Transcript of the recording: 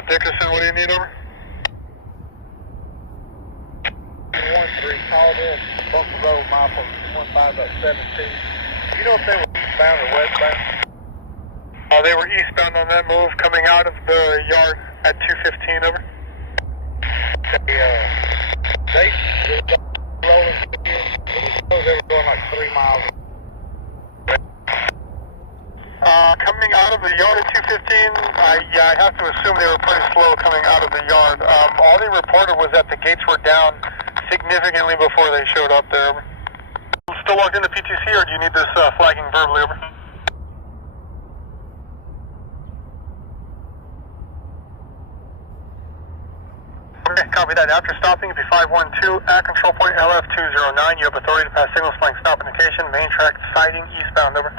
Dickerson, what do you need, over? 1-3, called in Buffalo Road, mile from 15.17. You know if they were eastbound or westbound? They were eastbound on that move, coming out of the yard at 2:15, over. They rolling here. They were going like 3 miles. Coming out of the yard at 2:15, I have to assume they were pretty slow coming out of the yard. All they reported was that the gates were down significantly before they showed up there. Over. Still logged into PTC, or do you need this flagging verbally, over? Okay, copy that. After stopping, it'll be 512 at control point LF209. You have authority to pass signals flying stop indication. Main track sighting eastbound, over.